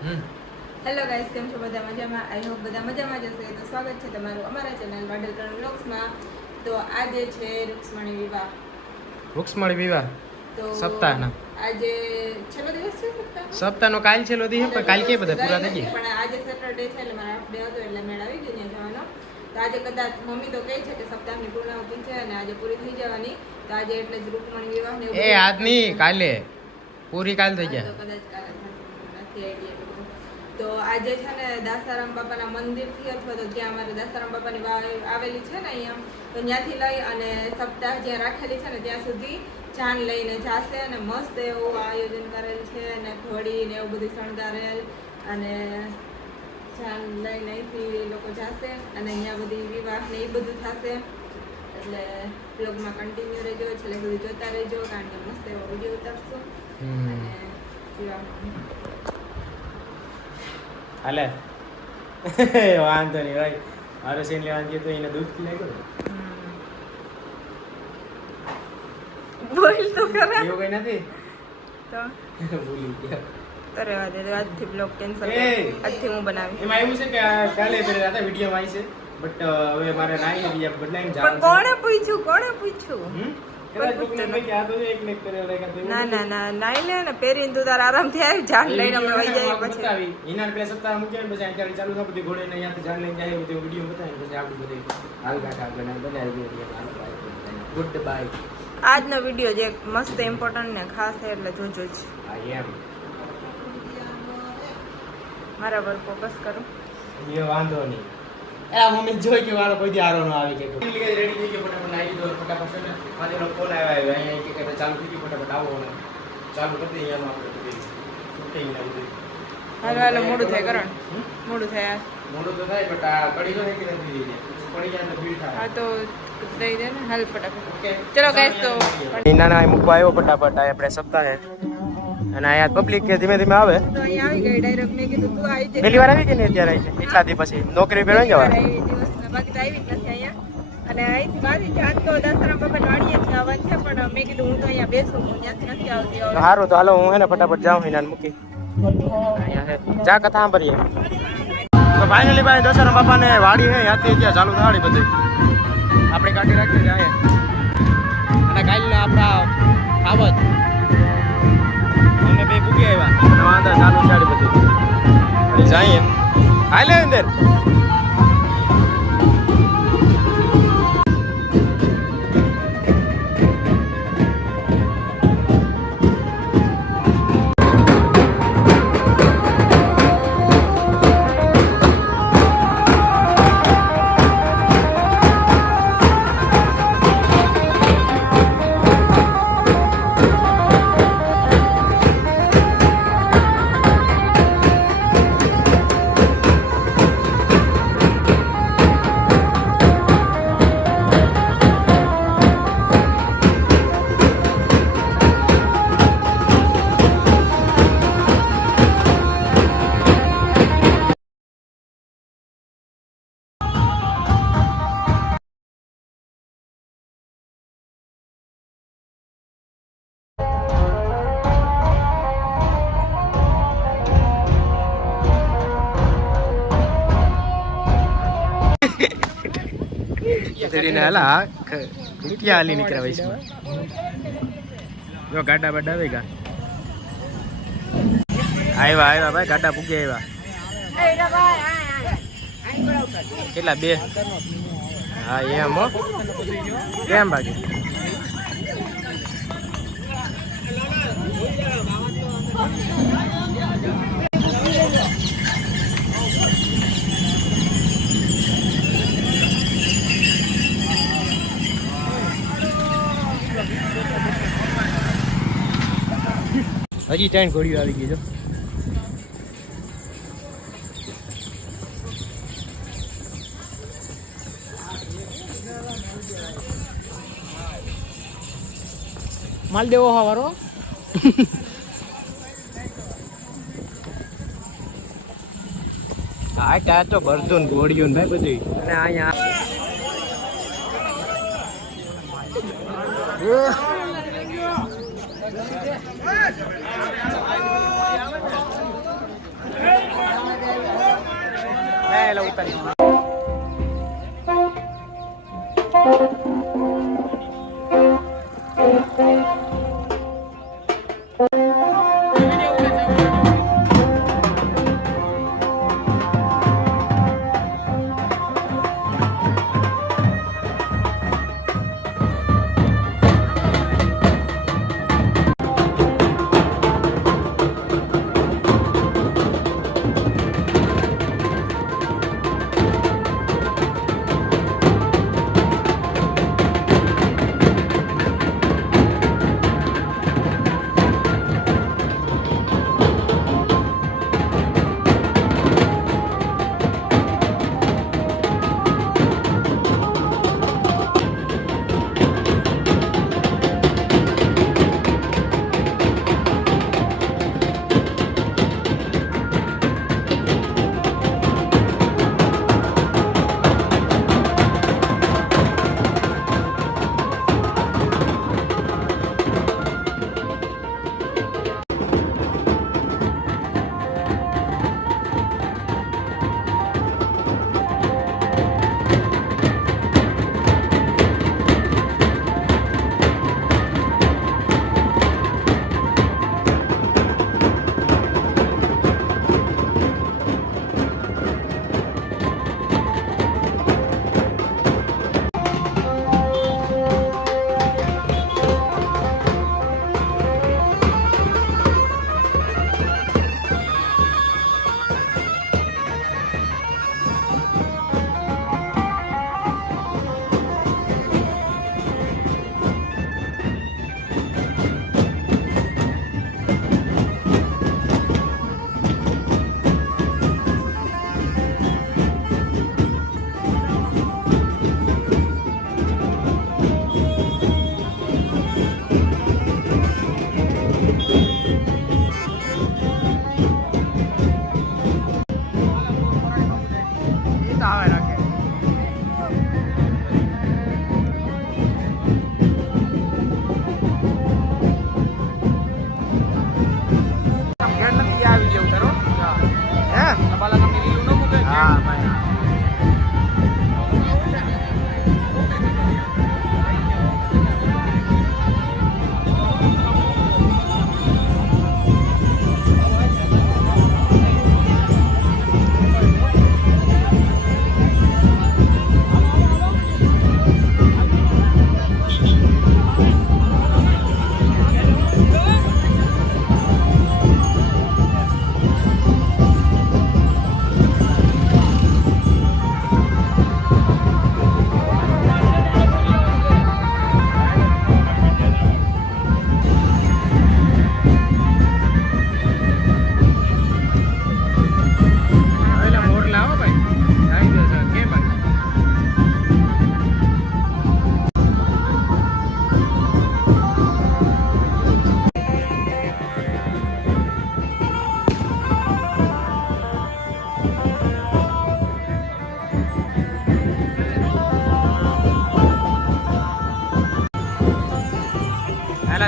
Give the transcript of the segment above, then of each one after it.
Hello guys, કેમ છો બધા મજામાં? આઈ હોપ બધા મજામાં જ હશે. તો સ્વાગત છે તમારું અમારા ચેનલ વાડલકરણ વ્લોગ્સમાં. તો આજે છે રૂક્ષ્મણી વિવાહ. રૂક્ષ્મણી વિવાહ તો સપ્તાહના આજે છેલ્લો દિવસ છે સપ્તાહનો કાલ છેલ્લો દિવસ, પણ કાલ કે બધા પૂરા થઈ ગયા. પણ આજે સેટરડે છે એટલે મારા હાફ ડે હતો એટલે મેળ આવી ગયો ત્યાં જવાનો. તો આજે કદાચ મમ્મી તો કહે છે કે સપ્તાહની પૂર્ણાહુતિ છે અને આજે પૂરી થઈ જવાની. તો આજે એટલે જ રૂક્ષ્મણી વિવાહ ને એ આજની કાલે પૂરી કાલ થઈ ગયા. તો કદાચ કાલે થશે, નથી આઈડિયા. તો આજે છે ને દાસારામ બાપાના મંદિરથી અથવા તો જ્યાં અમારે દાસારામ બાપાની વાવ આવેલી છે ને અહીંયા, તો ત્યાંથી લઈ અને સપ્તાહ જ્યાં રાખેલી છે ને ત્યાં સુધી જાન લઈને જાશે અને મસ્ત એવું આયોજન કરેલ છે અને ઘોડી ને એવું બધું શણગારેલ અને જાન લઈને અહીંથી લોકો જાશે અને અહીંયા બધી વિવાહ ને એ બધું થશે. એટલે બ્લોગમાં કન્ટિન્યુ રહેજો, છેલ્લે સુધી જોતા રહેજો કારણ કે મસ્ત એવો વિડીયો ઉતારશું અને વિવાહમાં હાલે વાંધો નહીં ભાઈ. મારો સીન લેવા ગયો તો એને દૂધ લાગ્યું બોલ તો કરે એવું કઈ નથી તો ભૂલી ગયા. તો રહેવા દે, આજથી બ્લોગ કેન્સલ આજથી હું બનાવી. એમાં એવું છે કે કાલે હતા વિડીયો આવી છે, બટ હવે મારે નાઈને બીજા બદલાઈને પણ કોણે પૂછ્યું ના ના ના નાઈ લે ને પહેરીને તું તાર આરામથી આવી જાન લઈને અમે વહી જાય પછી એના પેલા સપ્તાહ મૂક્યા પછી અહીંયા ચાલુ થાય બધી ઘોડે ને અહીંયાથી જાન લઈને જાય બધું વિડીયો બતાવીને પછી આપણું બધું હાલ કાકા બનાવી ગુડ બાય. આજનો વિડીયો જે મસ્ત ઇમ્પોર્ટન્ટ ને ખાસ છે એટલે જોજો જ. આઈ એમ મારા પર ફોકસ કરો. એ વાંધો નહીં. એ મમ્મી જોઈ કે વાળો કોઈ આરો ન આવે કે રેડી થઈ ગયો ફટાફટ નાઈ દો ફટાફટ છે ને મારે લોકો કોલ આવ્યા અહીંયા કે ચાલુ થઈ ગયું ફટાફટ આવો ને ચાલુ કરી દઈએ એમાં આપણે બધી શૂટિંગ ને બધું. હાલો મોડું થાય કરણ, મોડું થાય. મોડું તો થાય બટ આ કડી તો થઈ નથી દીધી પડી જાય તો ભીડ થાય. હા તો દઈ દે ને હાલ ફટાફટ. ચલો ગાઈસ તો નાના મૂકવા આવ્યો ફટાફટ આ આપણે સપ્તાહે અને અહીંયા પબ્લિક કે ધીમે ધીમે આવે. તો અહીંયા આવી ગઈ ડાયરેક્ટ. મેં કીધું તું આવી જાય. પહેલી વાર આવી ગઈ ને અત્યારે એટલા દી પછી નોકરી પર જવા દિવસના બાકી તો આવી જ નથી અહીંયા. અને અહીંથી બારી જાત તો દાસારામ બાપા વાડીએથી આવવાનું છે પણ મેં કીધું હું તો અહીંયા બેસું, હું ત્યાંથી નથી આવતી. સારું તો હાલો હું હે ને ફટાફટ જાઉં હિનાને મૂકી અહીંયા ચા કથા સાંભળીએ. તો ફાઇનલી ભાઈ દાસારામ બાપાને વાડી હે ત્યાંથી ત્યાં ચાલુ થાળી બધી આપણે કાઢી રાખી જાય અને કાલના આપણા ખાવત અમે બે ભૂગી આવ્યા વાંધા ચાલુ થાળી બધી જઈએ હાલે અંદર. હેલા ક્યાં હાલી નીકળ્યા વૈશમાં જો ગાડા બાડા આવે ગા આવ્યા ભાઈ ગાડા પૂગી આવ્યા કેટલા બે હા એમ હો કેમ બાકી હજી 3 ઘોડીઓ આવી ગઈ જો. માલ દેવો હવારો આ ટા તો ભરતું ઘોડીઓ ને ભાઈ બધી અને અહીંયા એલા ઉતારી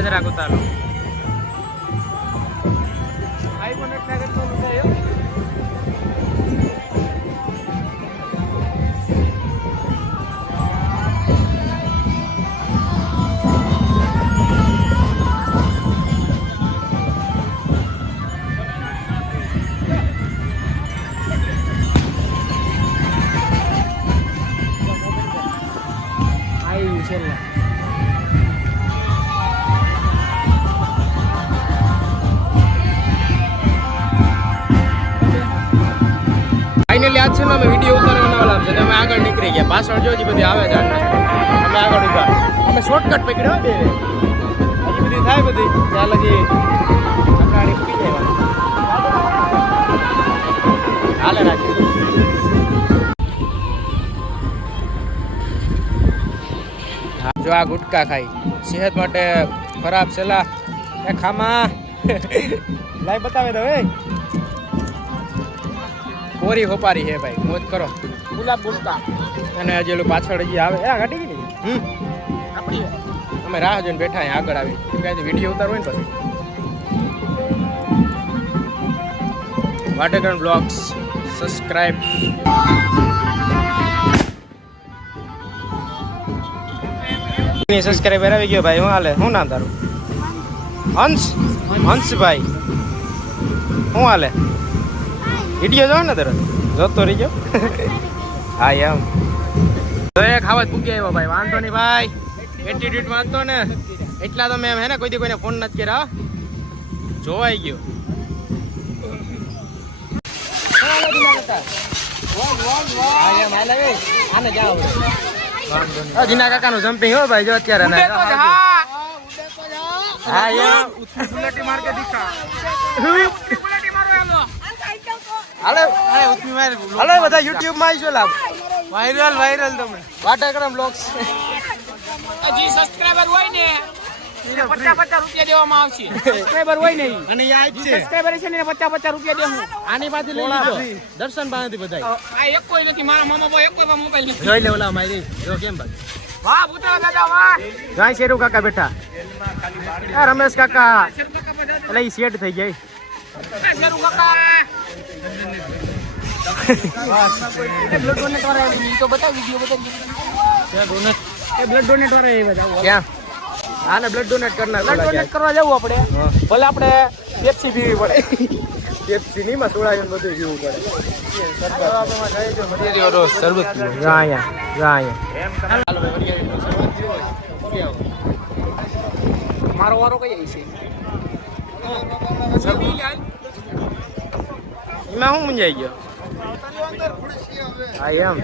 જરાક ઉતારો આઈફોન એક નાગત નો લગાયો આઈ છેલ્લા ફાઇનલી આજ છે ને અમે વિડીયો ઉતારવાના વાળા છે અમે આગળ નીકળી ગયા પાછળ જોજી બધી આવે છે અમે આગળ ઉભા અમે શોર્ટકટ પકડ્યો બે હજી બધી થાય બધી ચાલ હજી આપણે આડી પકી જાય હાલે રાખી જો આ ગુટકા ખાઈ સેહત માટે ખરાબ સલાહ એ ખામા લાઈ બતાવે દો એ કોરી હોપારી હે ભાઈ મોજ કરો ગુલાબ ગુટકા અને હજી ઓલું પાછળ હજી આવે એ ગાડી ગઈ આપણી અમે રાહ જોઈને બેઠા અહીં આગળ આવી ક્યાંથી વિડીયો ઉતારવો ને પછી વાટેકરણ બ્લોગ્સ સબસ્ક્રાઇબ. સબસ્ક્રાઇબર આવી ગયો ભાઈ. હું હાલે? શું નામ તારું? હંસભાઈ. શું હાલે? વિડીયો જો ને તરત જોતો રહી ગયો. હા એમ તો એ ખાવા જ પૂગી આવ્યો ભાઈ. વાંધો નહીં ભાઈ, એટીટ્યુડ વાંધો ને એટલા તો મેં હે ને કોઈ કોઈને ફોન નથી કર્યા. જોવાઈ ગયો. જીના કાકા નું જમ્પિંગ હો ભાઈ જો અત્યારે હાલો બધા યુટ્યુબ માં આવીશું. લાભ વાયરલ તમે વાટાકરમ બ્લોગ્સ. હજી સબસ્ક્રાઇબર હોય ને 50 રૂપિયા દેવામાં આવશે. સબસ્ક્રાઇબર હોય ને અને આ જ છે સબસ્ક્રાઇબર છે ને 50 રૂપિયા દેવું. આની પાસેથી લઈ લીધો. દર્શન પાસેથી બધાય. આ એક કોઈ નથી. મારા મામા ભાઈ એક કોઈ મોબાઈલ નથી. જોઈ લે ઓલા મારી જો કેમ ભાઈ. વાહ ભૂતરા દાદા વાહ. ગાય શેરુ કાકા બેઠા. આ રમેશ કાકા એટલે ઈ સેટ થઈ ગઈ. શેરુ કાકા બ્લડ ડોનેટ વાળા તો બતાવ વિડિયો બતાવી. બ્લડ ડોનેટ વાળા એ બધા ક્યાં? આને બ્લડ ડોનેટ કરનાર. બ્લડ ડોનેટ કરવા જવું આપણે. ભલે આપણે પેપ્સી પીવી પડે. પેપ્સી ની માં સોડાયું બધું પીવું પડે. શરબત જા અહીંયા. મારો વારો કઈ છે? એમાં હું મુંજાઈ ગયો. હા એમ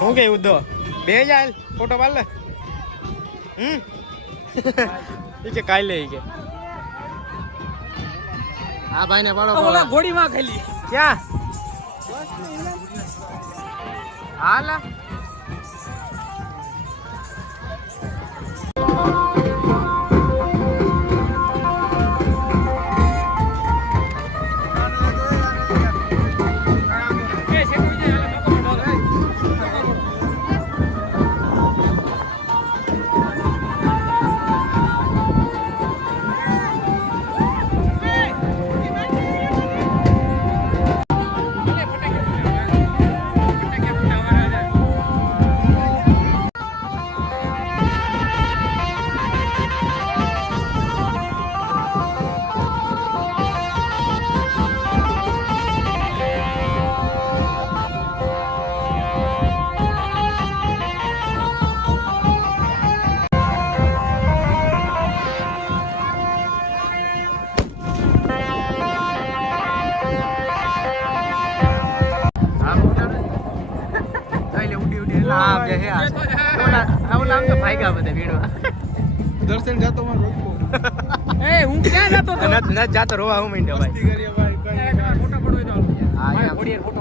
હું કે ઉદ્દો બે જાય ફોટો પાડ લે. કે કાલે કે આ ભાઈ ને પાડો. ઓલા ઘોડીમાં ખાલી ક્યાં હાલ દર્શન જાતો હું ક્યાં જાતો જાતો રોવા હું મીંડો ભાઈ. ફોટો પડો ફોટો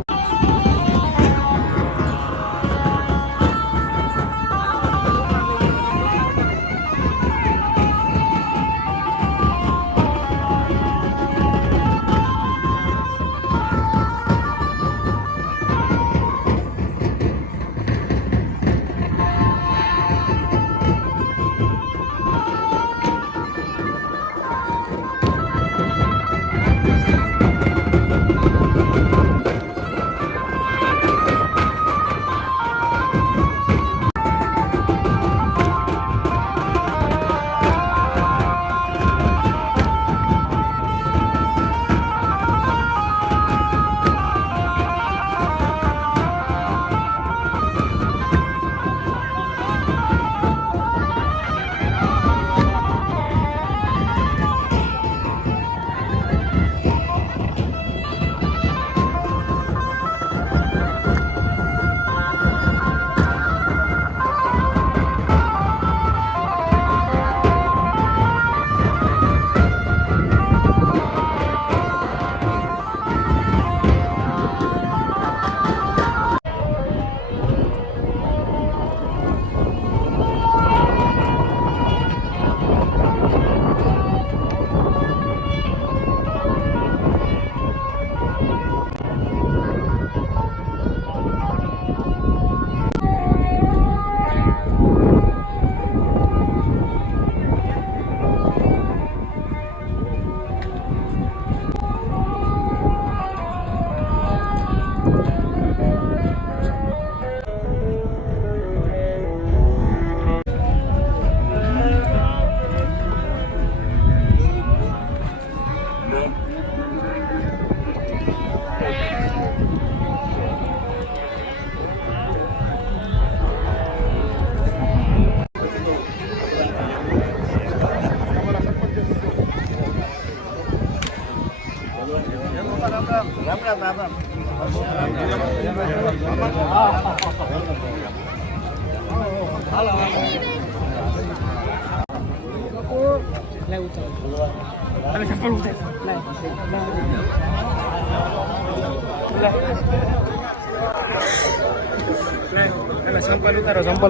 સંપલ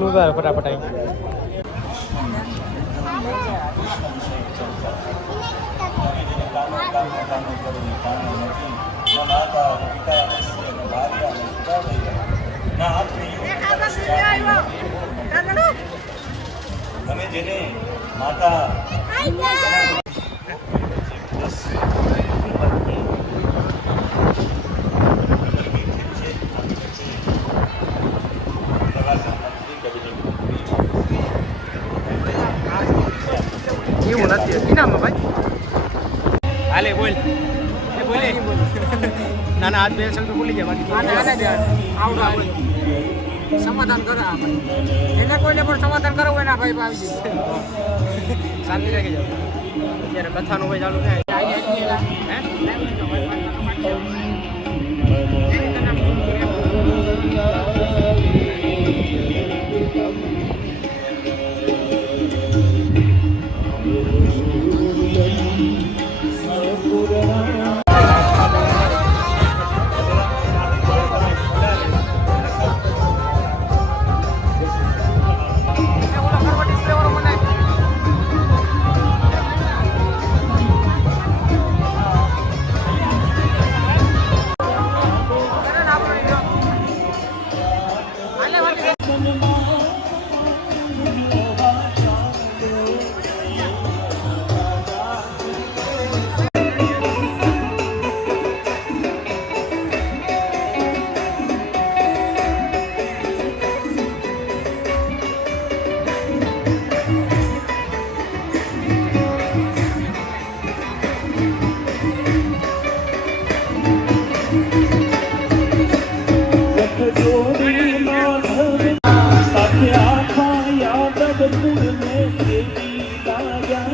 ઉતારો ફટાફટ અહીં. તમે જેને માતા એવું નથી ઇનામમાં ભાઈ. હાલે બોલ એ બોલે ના ના હાથ બે તો બોલી જાય બાકી સમાધાન કરો એને કોઈને પણ સમાધાન કરવું હોય ના ભાઈ આવી શાંતિ રાખી જાવ. અત્યારે કથાનું ભાઈ ચાલુ થાય.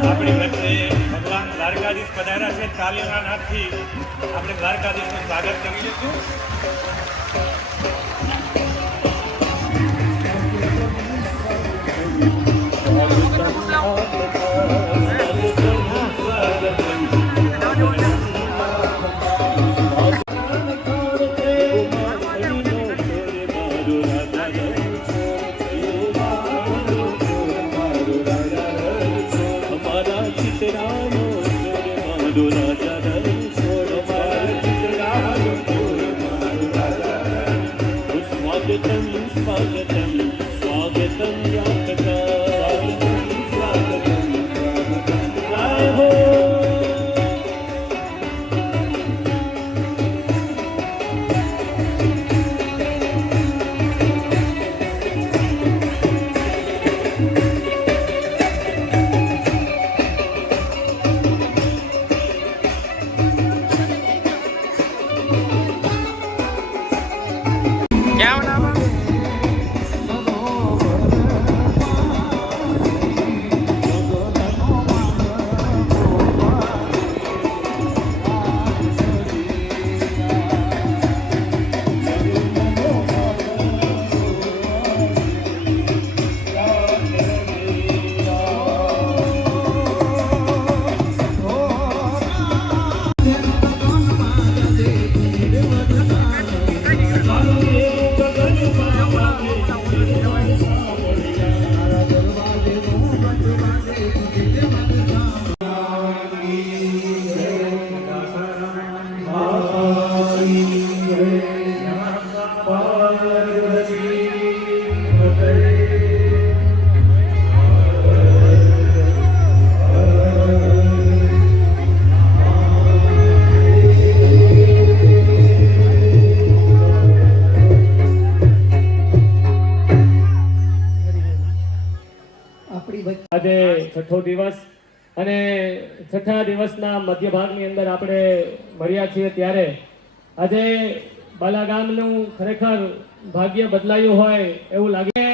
આપણી વચ્ચે ભગવાન દ્વારકાધીશ પધાર્યા છે. તાલીઓના નાદથી આપણે દ્વારકાધીશનું સ્વાગત કરી લઈશું. આજે છઠ્ઠો દિવસ અને છઠ્ઠા દિવસના મધ્ય ભાગની અંદર આપણે મળ્યા છીએ ત્યારે આજે બાલાગામનું ખરેખર ભાગ્ય બદલાયું હોય એવું લાગે.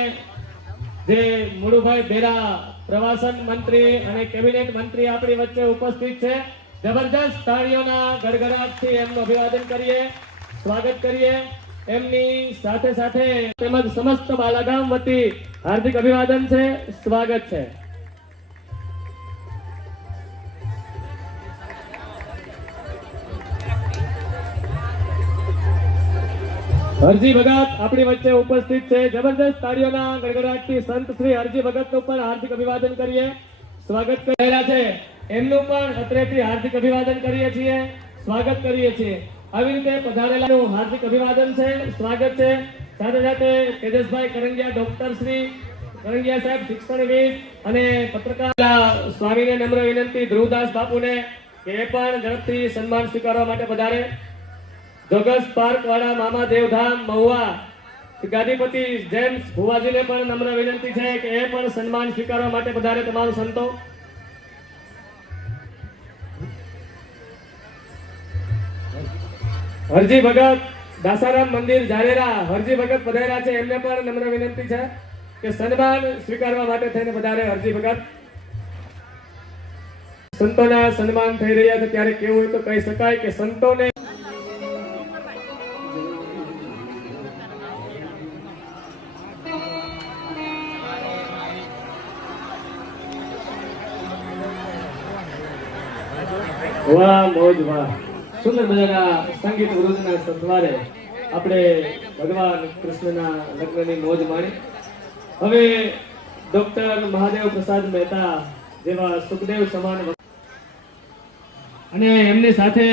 જે મુળુભાઈ બેરા પ્રવાસન મંત્રી અને કેબિનેટ મંત્રી આપણી વચ્ચે ઉપસ્થિત છે. જબરજસ્ત તાળીઓના ગડગડાટથી એમનું અભિવાદન કરીએ. સ્વાગત કરીએ. એમની સાથે સાથે તેમજ સમસ્ત બાલાગામ વતી હાર્દિક અભિવાદન છે, સ્વાગત છે. હરજી ભગત આપણી વચ્ચે ઉપસ્થિત છે. જબરદસ્ત તાળીઓના ગડગડાટથી સંત શ્રી હરજી ભગતનું પણ હાર્દિક અભિવાદન કરીએ, સ્વાગત કરેલા છે. એમનું પણ અત્રેથી હાર્દિક અભિવાદન કરીએ છીએ, સ્વાગત કરીએ છીએ. આવી રીતે પધારેલાનું હાર્દિક અભિવાદન છે, સ્વાગત છે. સાથે સાથે તેજસભાઈ કરંગિયા, ડોક્ટર શ્રી કરંગિયા સાહેબ, શિક્ષણવિદ અને પત્રકાર સ્વામીને નમ્ર વિનંતી, ધ્રુવદાસ બાપુને કે એ પણ ઝડપથી સન્માન સ્વીકારવા માટે પધારે. જોગસ પાર્ક વાળા મામા દેવધામ મહુવા ગાદીપતિ જેમ્સ ભુવાજીને પણ નમ્ર વિનંતી છે કે એ પણ સન્માન સ્વીકારવા માટે પધારે. તમામ સંતો હરજી ભગત દાસારામ મંદિર જારેરા હરજી ભગત પધાર્યા છે, એમને પણ નમ્ર વિનંતી છે કે સન્માન સ્વીકારવા માટે થઈને પધારે. હરજી ભગત સંતોના સન્માન થઈ રહ્યા છે ત્યારે કેવું હોય તો કહી શકાય કે સંતોને વાહ મોજ વાહ. સુંદર મજાના સંગીત વૃંદના સથવારે આપણે ભગવાન કૃષ્ણના લગ્નની મોજ માણી. હવે ડોક્ટર મહાદેવ પ્રસાદ મહેતા જેવા સુખદેવ સમાન અને એમની સાથે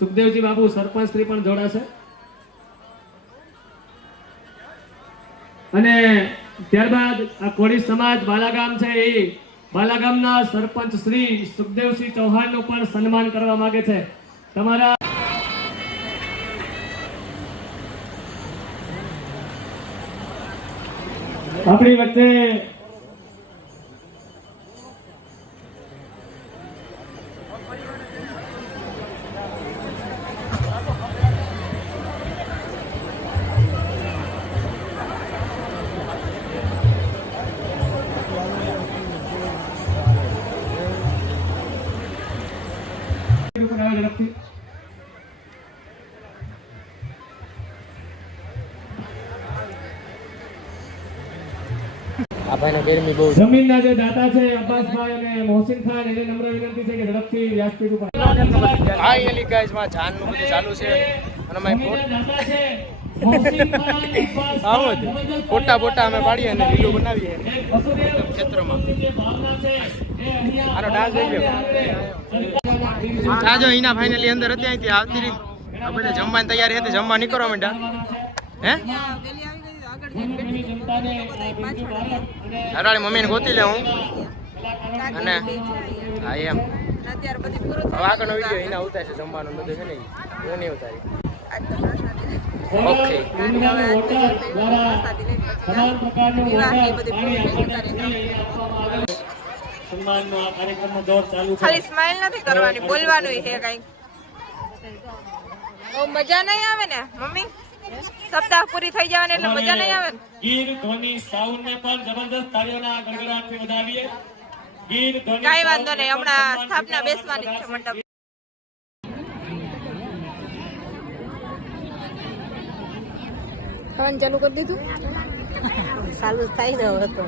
સુખદેવજી બાપુ સરપંચ શ્રી પણ જોડાશે. અને ત્યારબાદ આ કોળી સમાજ બાલાગામ છે એ બાલાગામના સરપંચ શ્રી સુખદેવસિંહ ચૌહાણનું પણ સન્માન કરવા માંગે છે. તમારા આપણી વચ્ચે આ ભાઈને ગરમી બહુ. જમીનના જે દાતા છે અબ્બાસભાઈ અને મોહસિન ખાન, એને નમ્ર વિનંતી છે કે ઝડપથી વ્યાસપીઠ ઉપર ફાઇનલી ગાઈસ માં જાનનું બધું ચાલુ છે અને અમે ફોટા અમે પાડીએ અને રીલો બનાવીએ ક્ષેત્રમાં. આનો ડાન્સ જોઈ લો. આ જો ઈના ફાઇનલી અંદર હતી, અહીંથી આવતી રહી. આ બધા જમવાની તૈયારી હતી, જમવા નીકળવા માંડ્યા. હે હરાળી મમ્મીને ગોતી લે હું અને હા એમ. હવે આગળનો વિડીયો એના ઉતાર છે, જમવાનું બધું છે ને હું નહીં ઉતારી. ઓકે ખાલી સ્માઈલ નથી કરવાની, બોલવાનું છે કઈક. બહુ મજા નહીં આવે ને મમ્મી, સપ્તાહ પૂરી થઈ જવાની એટલે મજા નહીં આવે. ગીર ધોની સાઉન્ડ ને પણ જબરદસ્ત તાળીઓના ગડગડાટથી વધાવીએ. ગીર ધોની કાઈ વાંધો નહીં, હમણાં સ્થાપના બેસવાની છે મંડપ. ખાવાનું ચાલુ કરી દીધું, ચાલુ થાય ને હવે તો.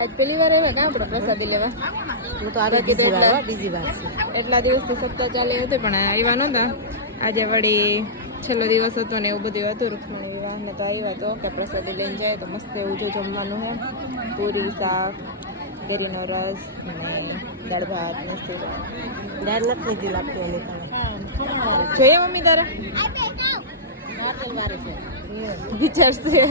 આજ પહેલી વાર આવે કાં આપણે પ્રસાદી લેવા? હું તો આગળ બીજી વાર છે. એટલા દિવસથી સપ્તાહ ચાલે હતી પણ આવ્યા નહોતા. આજે વળી છેલ્લો દિવસ હતો ને એવું બધું હતું રૂક્ષ્મણી વિવાહને, તો આવ્યા તો કે પ્રસાદી લઈને જાય તો મસ્ત એવું જો જમવાનું છે. પૂરી, શાક, કેરીનો રસ અને દાળ ભાત ને શીરો. દાળ નથી લીધી લાગતી એની કારણે. જોઈએ મમ્મી તારે વિચારશે.